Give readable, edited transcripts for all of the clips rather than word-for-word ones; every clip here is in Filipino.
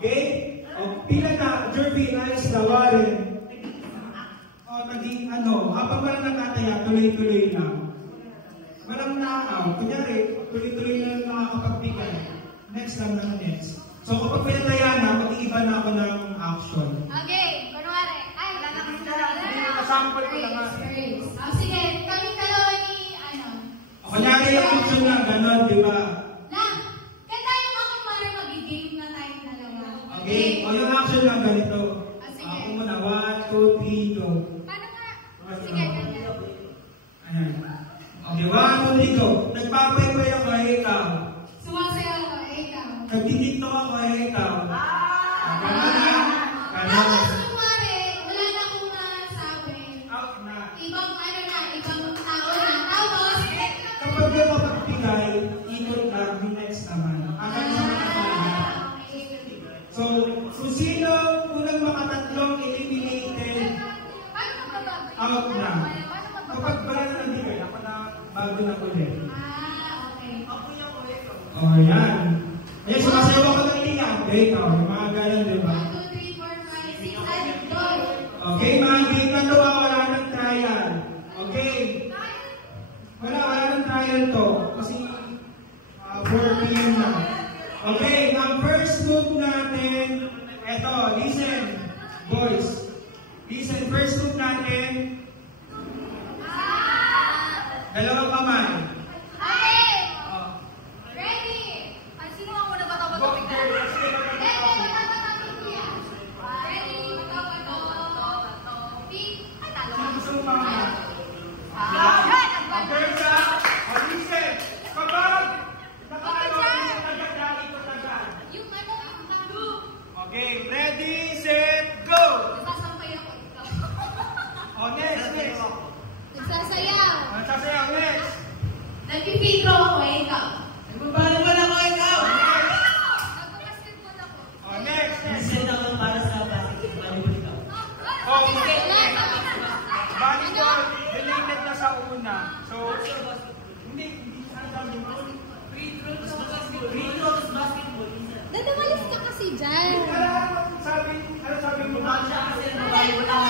Okay? O, pila na, Jervin, ayos na, Warren. O, naging ano, habang walang nakataya, tuloy-tuloy lang. Walang nakakaw. Kunyari, tuloy-tuloy na nakakapagbigay. Next lang na next. So, kapag pinataya na, mag-iiba na ako ng action. Okay, kunwari. Ay, wala na kami Sample ko lang nga. Sige, kami dalawa ni, ano. Kunyari yung action na, gano'n, di ba? Kantayin mo ako para mag-game na tayo dalawa. Okay, o yung action lang ganito. Sige. Ako muna, 1, 2, 3, go. Paano nga? Sige, ganyan. Ayan. Okay, 1, 2, 3, go. Nagpapay-pay ako, ikaw. Sumasayaw ako, ikaw. Nagdidikto ako, ikaw. Gano'n na. Gano'n. Tapos kumari, wala na akong nasabi. Out na. Ibang ano na, ibang tao na. Tapos, Kapag yung mapagbigay, ikot lang, yung next naman. Agad sa mga So, kung sino unang makatatlong eliminated, out na. Kapag wala na nagbigay, ako na bago na ulit. okay. O, yan. Ayan, sumasayaw ako ng iyan. Okay, ikaw, yung mga ganyan, di ba? 1, 2, 3, 4, 5, 6, 7, go! Okay, mga game na to, wala ng trial. Okay. Wala ng trial to. Kasi, 4 p.m. na. Okay, ang first move natin, eto, listen, boys. Listen, first move natin, dalawang kamay. Ready! Sino ang muna bato-bato bigla? Ready, bato-bato kuya. Ready, bato-bato. Pick. Ay, talo. Gusto mo mga Yan, ang first up, listen, kapag nakakalawa, agad-agad, agad. yung ano, yung Okay, ready, set, go! nagsasampay ako. Next. Nagsasayaw. Ang sasayaw, next. Nagpipintro ako, ikaw. Nagbabalibal ako ikaw! Nagpapasketball ako. Next. Nasend ako para sa basketball ikaw. Okay. Volleyball, related na sa una. So, hindi sa dami mo. Free throws basketball. Nadawalis ka kasi dyan. Ano sabi mo? Siya kasi nabalibal ako.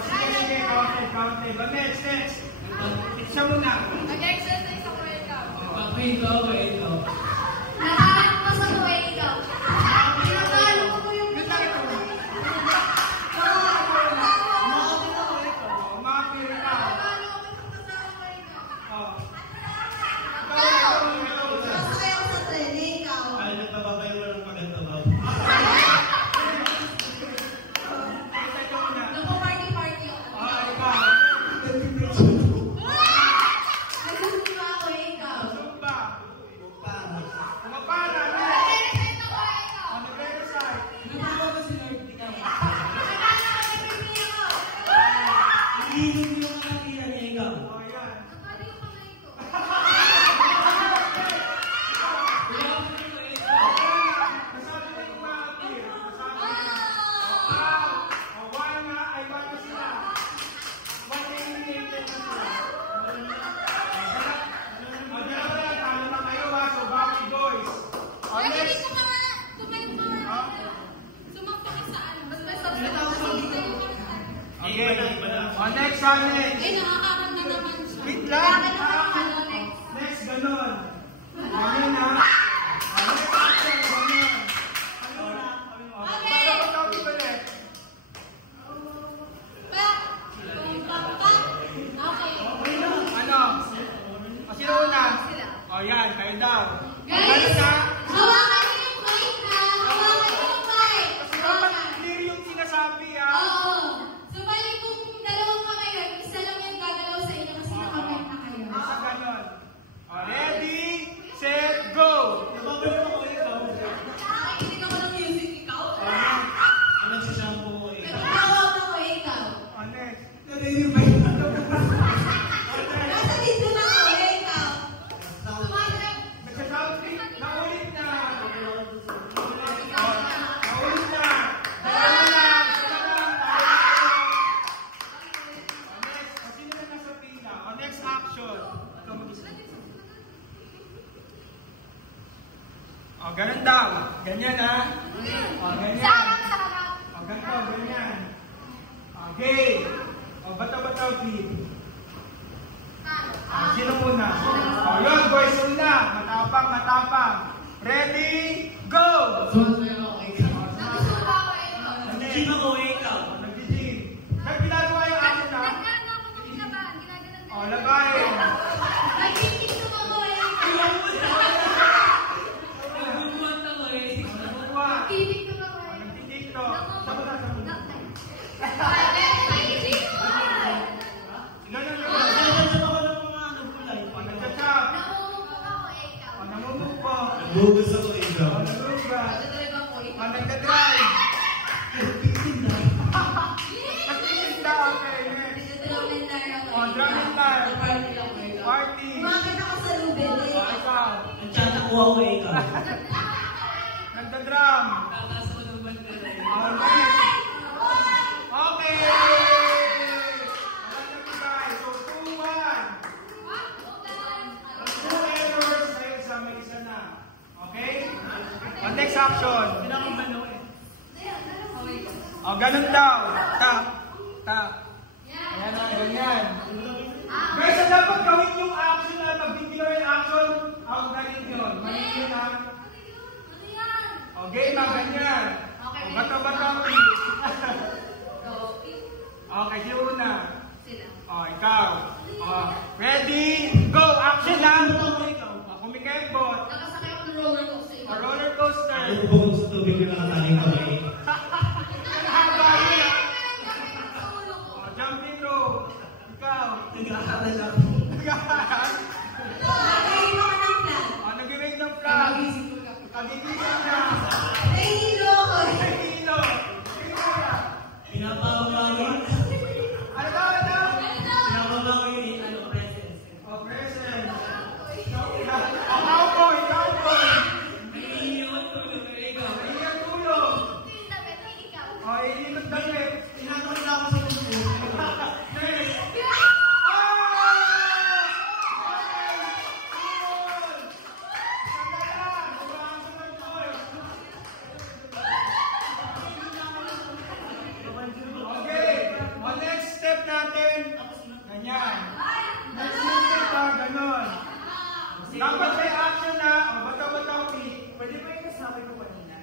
Sige, counted. But next. Isa muna. Nag-exercise ako, ikaw. Ikaw. Nakakas ako, ikaw. Pinakalo ko yung Umapir ka. Pinakalo ko yung kasama, ikaw. Sasakay ako sa tren, ikaw. Ay, nagpapabay mo ng maganda ba? Nagpa-party ako. Ikaw. Nagsusuka ako, ikaw. Zumba. Paano? Umapara. Nag-exercise ako, ikaw. On the better side. Nagpapabay ko si Lord ikaw. Nagkala ako, nagpipili ako. Hindi yung nakakira niya ikaw. Yan. Nagkala yung kamay ko. Nasabi ko yung umapir. Ah! One na sila. One eliminated na sila. Dalawa lang, talo na kayo ha. So, Baki boys. Ay, Next. dito ka nga. Tumayo ka nga. Sumakto ka saan? Basta sa Okay. Next, next. Eh, nakakakanta naman siya. Wait lang. Bakit naman ano, next? Next, ganon. Ganon ha. Next action, ganon. Okay. Pagkakataon ko ulit. Pa. Pa. Okay. Ano? Sino una? O yan, kayo daw. Guys, Ganon ha. hawakan niyo yung mic na. Hawakan niyo yung mic. Dapat Hawakan. clear yung sinasabi ha. Oo. So, balik kung dalawang kamay yun, isa lang yung gagalaw sa inyo kasi nakamay na kayo. O, ganyan. Sarap, sarap. O, ganito, ganyan. Okay. O, bataw-bataw, please. Sino muna? O, yun, boys, una. Matapang, matapang. Ready, go! Nagsusuka ko ito. Nag-gym ako, ikaw. Nag-gym. Nag-ginagawa yung action na? Nagkano ako pinaban, ginaganan O, labahin. Nagtitiktok ako ito. Nagbubuhat ako, Nagbubuha. Nagtitiktok ako ito. Nagtitiktok. Sabo na, sabo na. Ganun, ganun. Nagdadasal ako ng mga kulay. O, nagtsatsak. Namumukok ako ikaw. O, namumuko. Nagbubuhat ako, ikaw. O, nagrugas. Nagdadrive ako O, ikaw. nagdadrive. Nagtitinda, okay. Next. O, drumming line. Party. Umakit ako sa lubid. O, ikaw. Nagtsatak ko ako, ikaw. Nagdadrum. Tataas ako ng banda. O, next. Okay. Magandang so 2-1. Two errors dahil sa may isa na. Okay? O, next action. O, ganun daw. Tap. Tap. Ayan na, ganyan. Guys, ang dapat gawin yung action na magbibigay yung action, ang galing yun. Mali yun ha. Okay, ganyan. O, bato-bato. Okay, si una. O, ikaw. O, ready, go. Action na. O, kumikembot. Nakasakay ako ng roller coaster. O, roller coaster. Bukod sa tubig yung nakataling ko, eh. Haba yun. O, jumping rope. Ikaw. Nag-aaral ako. Nag-aaral. Nakain ako ng plan. O, nag-wave ng flag. Kagigising na. Nahihilo ako. Nahihilo. Kaya. Pinapawagin. Ano ba? Ano? Pinapawagin, presence. O, present. O, cowboy. Cowboy. Naiiwan tulog, ikaw. Hindi ang tulog. Tindabi, ikaw. O, ilimot damit. Tinatawag ako sa gusto. Next. Okay. O, next step natin. Ganyan. Next step pa, ganon. Dapat may action na. O, bataw-bataw, please. Pwede ba yung kasabi ko kanina?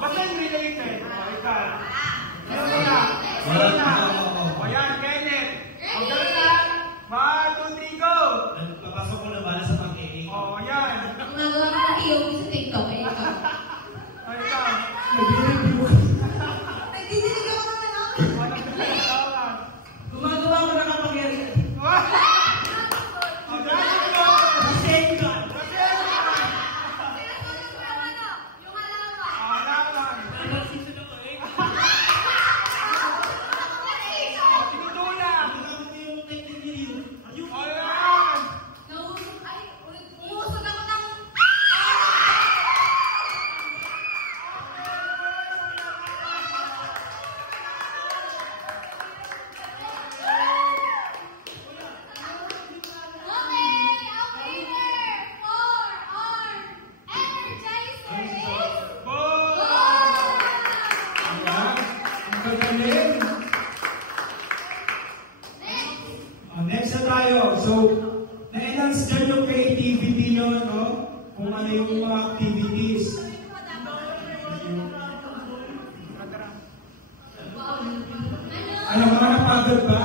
Basta yung related. O, ikaw. Ano na? Ano na? O, yan, Kenneth. O, gano'n na. 1, 2, 3, go! Papasok ko na bala sa pag-ibig. O, yan. Ang nagawa ko ng iyo sa TikTok, ikaw. O, ikaw. Nagdidinig ako ng ano. O, nagkakalawan. Gumagawa ko na kapangyarihan. O, dahil ko. Save ka. Yung halaman. O, halaman. Nag-season ako, ikaw. O, tinutula. Nakakot ko yung 19 million. Ayun. O, yan. Nausog, ay, umusog ako ng... Okay, ang winner for our Energizer is... Boom! Ayan. Ang gagaling. Next! Next na tayo. So, na-enhance dyan yung creativity nyo, no? Kung ano yung mga activities. Ano, mga napagod ba?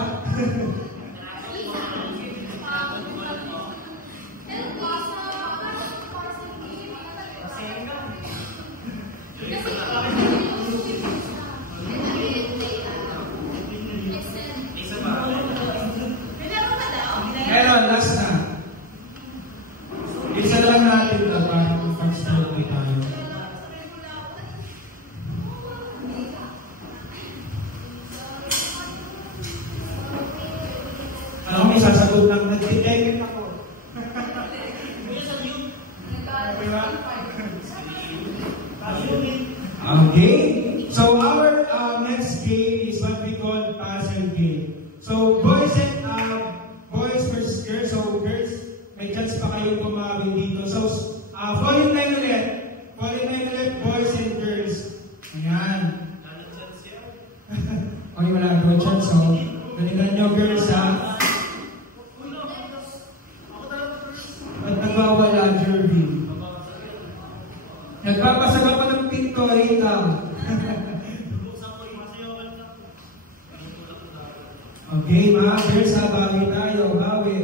Meron, last na. Isa lang natin ito para mag-start tayo. Ano kung isasagot lang, nag-detect ako. Diba? Okay. So our next game is what we call puzzle game. So boys versus girls. So girls, may chance pa kayo pumawin dito. So fall in line ulit. Fall Nagpapasaga pa ng pinto, ayun lang. Okay, mga girls, bawi tayo, bawi.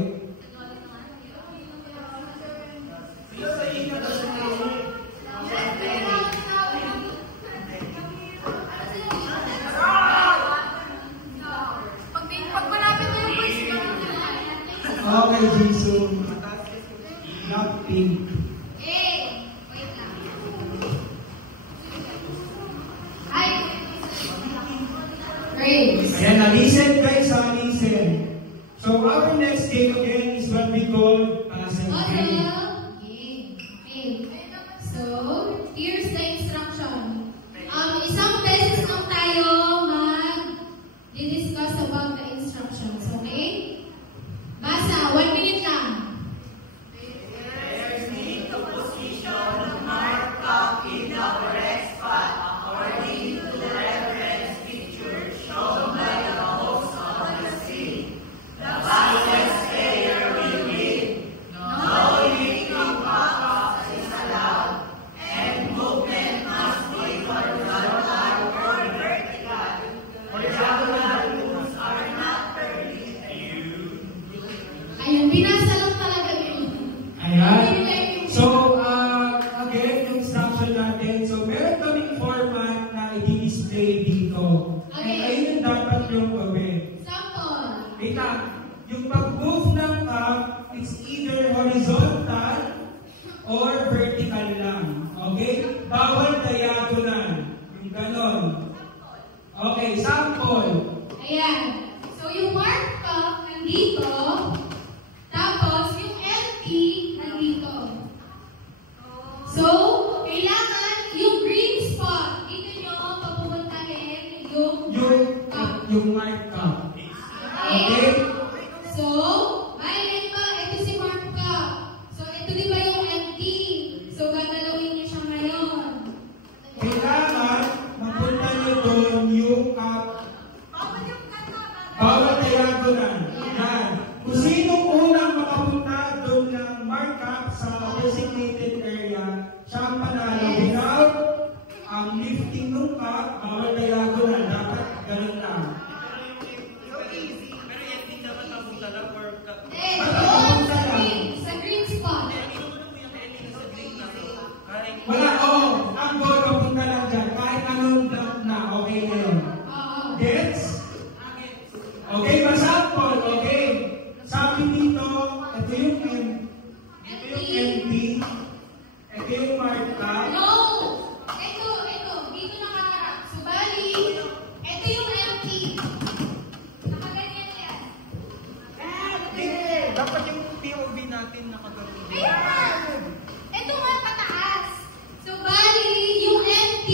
Okay, Jesus. Not pink. Wait lang. Hi. Grace. Ayan na, listen guys, listen. So our next game again is what we call passive game. So, here's the instruction. Isang beses lang tayo mag-discuss about the instructions, okay? Basa, 1 minute lang. Players need to position mark up in the correct spot according to the reference picture shown by the host on the screen. The fastest player will win. No lifting pop-ups is allowed, and movement must be horizontal or vertical. Horizontal moves are not permitted. Ayun, binasa lang talaga yun. Ayan. So, again, yung instruction natin. So, meron kaming format na i-display dito. Okay. And ayun yung dapat yung gawin. Sample. Wait lang. Yung pag-move ng cup, it's either horizontal or vertical lang. Okay? Bawal diagonal. Yung ganon. Okay, sample. Ayan. So, yung mark cup nandito, tapos yung LT nandito. So, kailangan yung green spot, dito nyo papupuntahin yung Mark cup. Okay? So, may ba, ito si mark cup. So, ito di ba yung LT? So, gagalawin niya siya ngayon. Kailangan mapunta nyo doon yung cup. Bawal diagonal. Yan. Kung sinong unang makapunta doon ng markup sa designated area, siya ang panalo. Without lifting ng cup, bawal diagonal. Dapat ganun lang. Sa green spot. Wala, ang goal papunta lang dyan. Kahit anong dot na, okay na yun. Gets? Okay, masample, okay. Sabi dito, ito yung MT, ito yung markup. No! Ito. Dito nakaharap. So, bali, ito yung LT. Nakaganyan yan. Dapat yung POV natin nakagano'n. Ayan! Ito nga pataas. So, bali, yung LT,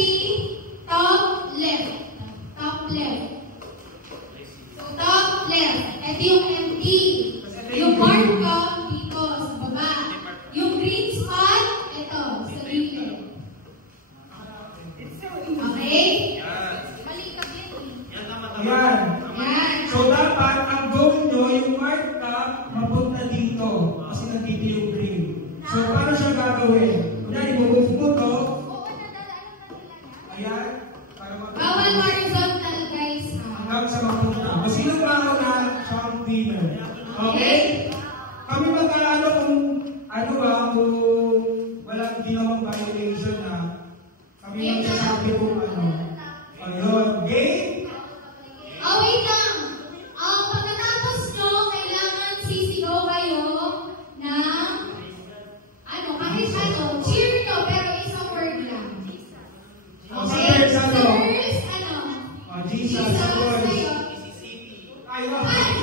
top left. Top left. So, top left. Ito yung MT. Yung markup dito sa baba. Yung green spot, ito, sa gilid. Okay? Baliktad yan eh. Ayan. Yan. So dapat, ang goal nyo, yung markup, mapunta dito. Kasi nandito yung green. So paano siya gagawin? Kunyari, move mo to. Oo, nadala. Ayan. Para Bawal horizontal, guys. hanggang sa mapunta. Kung sino bago na, siya ang winner. Okay? Kami mag-alala kung kung walang ginawang violation na kami magsasabi kung ano. Ayun. Game? Oh, wait lang. Pagkatapos nyo, kailangan sisigaw kayo ng kahit cheer nyo, pero isang word lang. Okay? Sa So, first, first, Jesus, Lord. Ayun. Ay!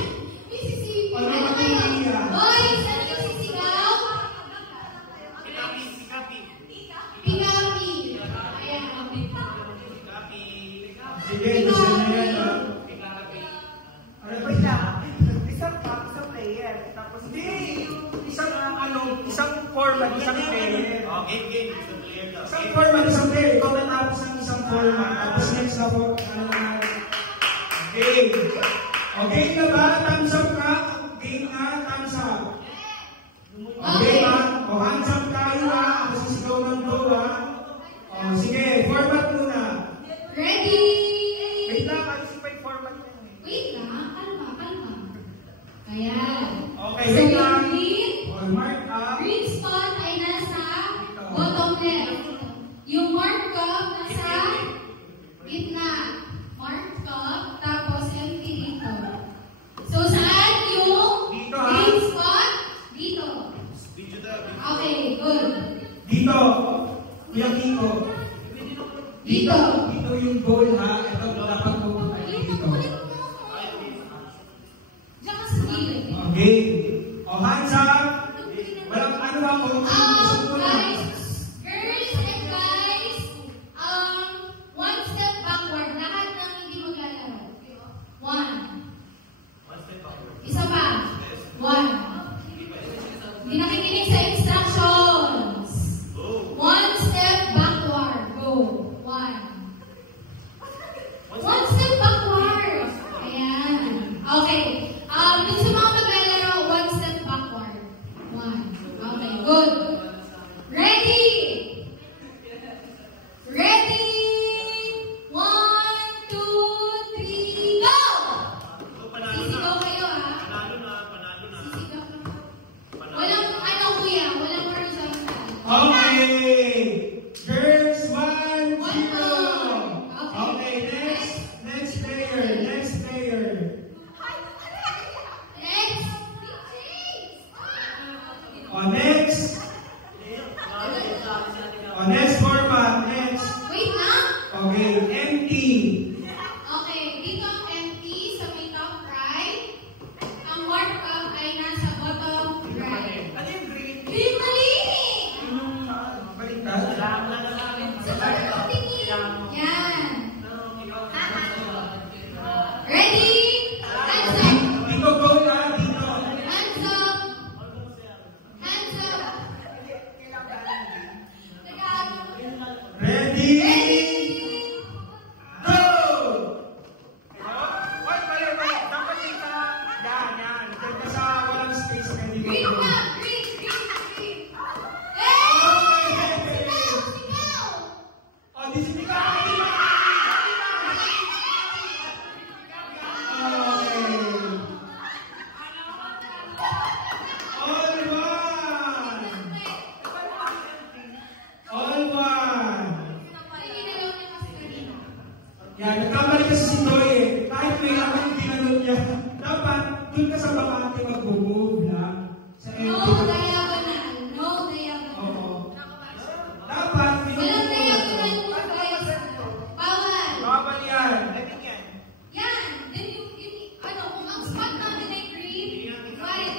Mississippi. Ano Ano ba kayo? Maria? Boys, ano yung sisigaw? Pigapi. Ayan, okay. Sige, gusto na yan, ha? Ano ba yan? Isang player. Tapos isang format, isang player. Game. Isang player daw. Isang format, isang player. Ikaw natapos ng isang format. Tapos next na po, game. Okay na ba? Thumbs up ka? Game na, thumbs up. Okay ba? O hands up tayo, ha? Ako sisigaw ng go, ha? dito? Dito. Dito yung goal ha. Ito, dapat pupunta dito. Diyan ka sa gilid. Okay. O, hands up. Walang ano ba kung Guys, girls and guys, one step backward. Lahat ng hindi maglalaro. One. Isa pa. One. Hindi nakikinig sa instructions. One step backward. Go. One. One step backward. Ayan. Okay. Dun sa mga maglalaro, one step backward. One. Okay, good. Ready? Ready? 1, 2, 3, go! Sisigaw kayo, ha? Sisigaw. Walang, ano kuya, walang horizontal. Okay. Girls, 1, 0. Okay. Okay, next player. Next player. Next. O, next. O, next format. Next. Wait na. Okay, empty. Okay, dito ang empty sa may top right. Ang markup ay nasa bottom right. Green mali! Baliktad. Sa bottom tingin. Yan. Ready? Hands up. Dito, goal ha. Dito. Hands up. Hands up. Ready? Go! Yan. Diyan ka sa walang space na dito. Green na. Green. Hey! Sigaw! O, di sinika. All one. Yan, nagkamali kasi si Toy eh. Kahit may ako yung ginanong niya, dapat dun ka sa bakante mag-move lang. Sa No empty. diagonal. No diagonal. Oo. Dapat, Walang diagonal po, guys. Bawal. Bawal yan. Yan. Then ano, kung ang spot namin ay green, white.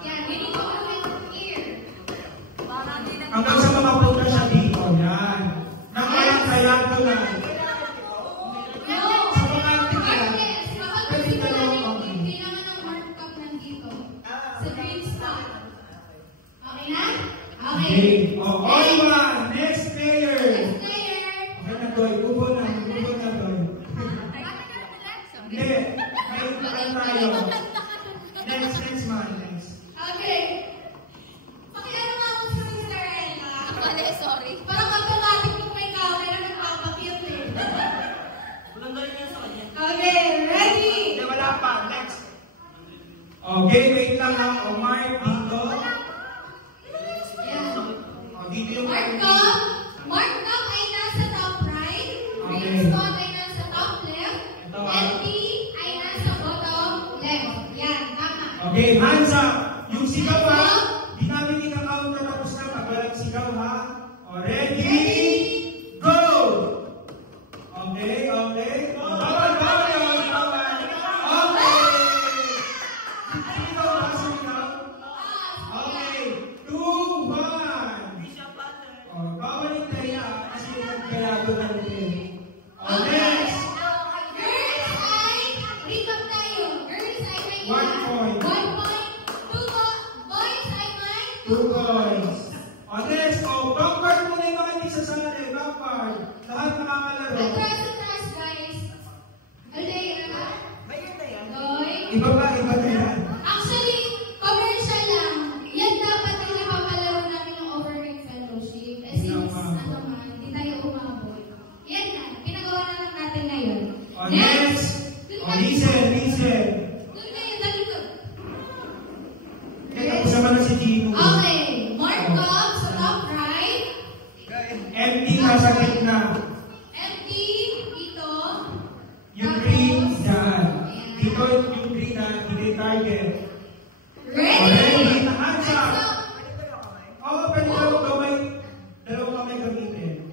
Yan, we need to open from here. Hanggang sa makapunta siya dito. Yan. Nakalang diagonal. No. Sa bakante ka. Regardless, kapag gusto natin, kailangan ng markup nandito. Sa green spot. Okay na? Okay. Okay. O, all one. Next player. Next player. Okay na, Toy. Ubo na, Toy. Hindi. May tayo. Next man. Next. Okay. Pakialam nga ako sa Mr. Ella. Sorry. Parang automatic yung may camera na nagpapakyut eh. Okay, ready? Hindi, wala pa. Next. Okay, wait lang ha. O, Mark, dito. Yan. O, dito yung Markup ay nasa top right. Green Okay. spot ay nasa top left. Ito, ha? Empty ay nasa bottom left. Yan, tama. Okay, hands up. Yung sigaw ha. Di namin ika-count na tapos na pag walang sigaw ha. O, ready? Go! Okay. Bawal. Okay. Sigaw ha, sigaw. Okay. 2, 1. O, bawal yung tayo kasi nagkayado na rin. O, next. Girls ay, recap tayo. Girls ay may 1 point. 1 point. 2 boys ay may 2 points. O, next. O, backward muna yung mga hindi sasali. Backward. Lahat nakakalaro. atras, guys. Alera. Doy. Iba na yan. Actually, commercial lang. Yan dapat yung nakakalaro namin ng overnight fellowship. Since, hindi tayo umabot. Yan na. Pinagawa na lang natin ngayon. O, next. O, listen. Doon kayo, dito. Kaya tapos naman na si Gino. Okay. Markup sa top right. Empty nasa gitna. Empty. Dito. Yung green dyan. Dito yung green na hindi target. Ready? Hands up. Oo, pwede daw gawin. Dalawa kamay gamitin.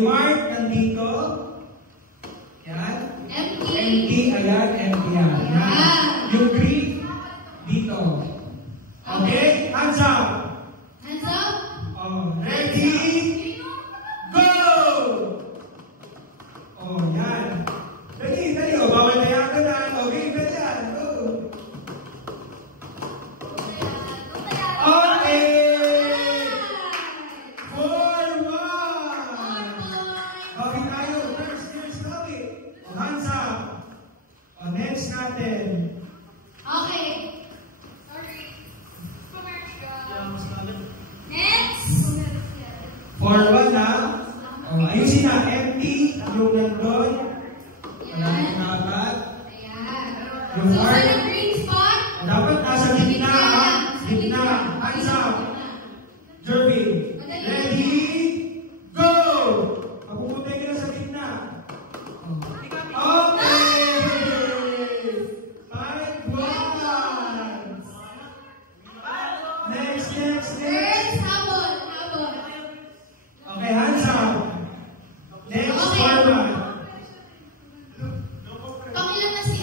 yung Mark nandito. Yan. Empty. Ayan. Empty yan. Yan. Yung green, dito. Okay? Hands up. Hands up. Oh, ready? Go! Oh, yan. Dali. Oh, bawal na yan na. Okay, ganyan. Go. Okay. 4-1. Okay tayo. First, Chloe. Oh, hands up. Oh, next natin. Okay. Next. 4-1 ha. Oh, ayusin na. Empty. Yung nandun. Ayan. Dapat. Ayan. Yung So, Mark. sa green spot, Dapat nasa gitna ha. Gitna. Hands up. Jervin. Ready? Go! Mapupunta ka na sa gitna. Okay! 5-1. Next. Girls, habol. Okay, hands up. Next, Okay. forward. Pakilan na si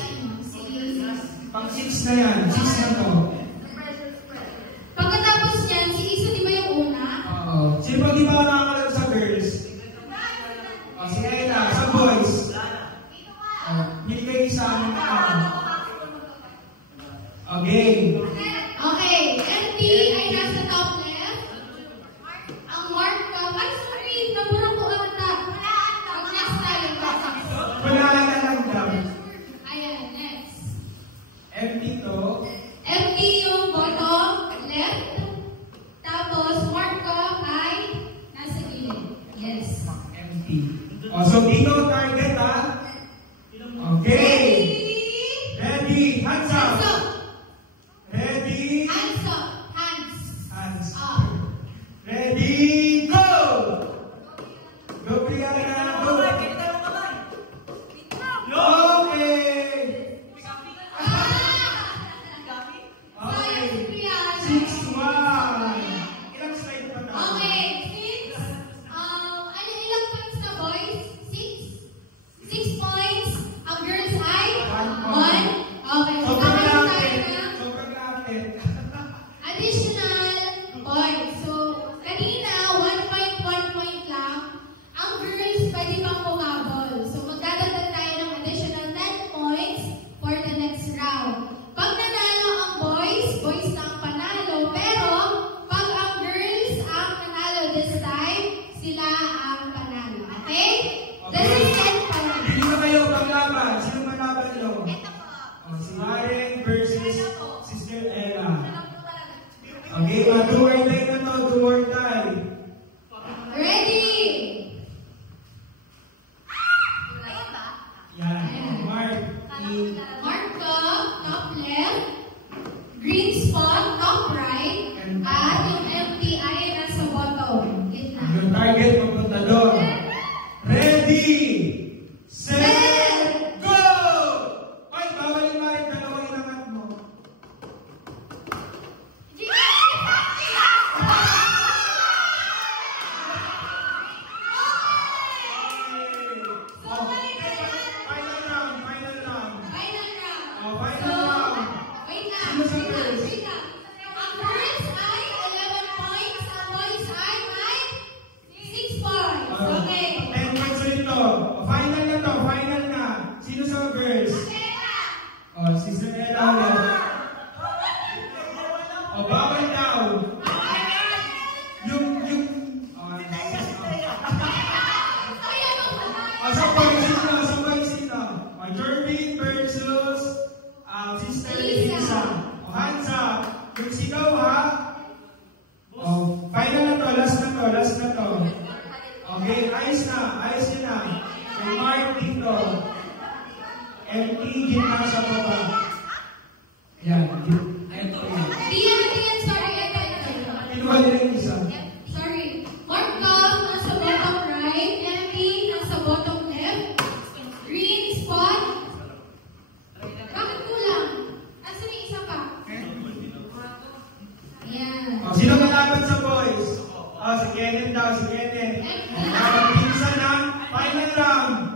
Pang 6 na yan. 6 na to. Pagkatapos niyan, si Isa, di ba yung una? Oo. Sino pa di ba nakakalam sa girls? O, si Ella. Sa boys. Hindi kayo isa amin na. Okay. Okay, empty ay nasa top left. Ang mark ka, ay sorry, nabura ko ata. Next tayo. Wala na lang daw. Ayan, next. Empty to. Empty yung bottom left. Tapos mark ka ay nasa gilid. Yes. Empty. O, so dito target ha. Okay. Ready. Hands up. Hands up. Ready. Hands up. Hands. Up. Ready. Go. Go, Brianna. Go. Okay. Okay. 6-1. Ilang slide pa tayo? Okay, since, ilang points na boys? 6 points. Ang girls ay? 1. Okay, so kakaroon tayo ng Sobrang lapit. additional points. So, kanina, 1 point lang. Ang girls, pwede pang kumabol. So, magdadagdag tayo ng additional 10 points for the next round. Pag nanalo ang boys na ang panalo. Pero, pag ang girls ang nanalo this time, sila ang panalo. Okay? This is 10 points. Dito kayo paglaban. Sino malaban nyo? Si Maren versus Sister Ella. Okay, do or die na to. Do or die. Ready? Yan. Mark. Mark ka, top left, green spot, top right, at yung empty ay nasa bottom. Gitna. Yung target papunta doon. Ready. Set. Go! Ay, bawal yung Maren. Dalawang inangat mo. Final round. Final round. Oh, final So, round. wait lang. Sino sa girls? Ang girls ay 11 points, ang boys ay 6 points. Okay. 10 points ulit to. Final na to. Final na. Sino sa girls? Oh, Sister Ella ulit. Oh, bawal daw. Yung, sa boys sino? Oh, Jervin versus Sister Lisa. Oh, hands up. Yung sigaw ha. Oh, final na to. Last na to. Okay, ayos yun na. May Mark dito. Empty, gitna sa baba. Yan. Diyan, sorry. Kinuha nila yung isa. Sorry. Mark ka, nasa bottom right, empty, nasa bottom left, green spot. Bakit kulang? Asan yung isa pa? Ayan. Sino malaban sa boys? Si Kenneth daw si Kenneth. Pinsan ng final round.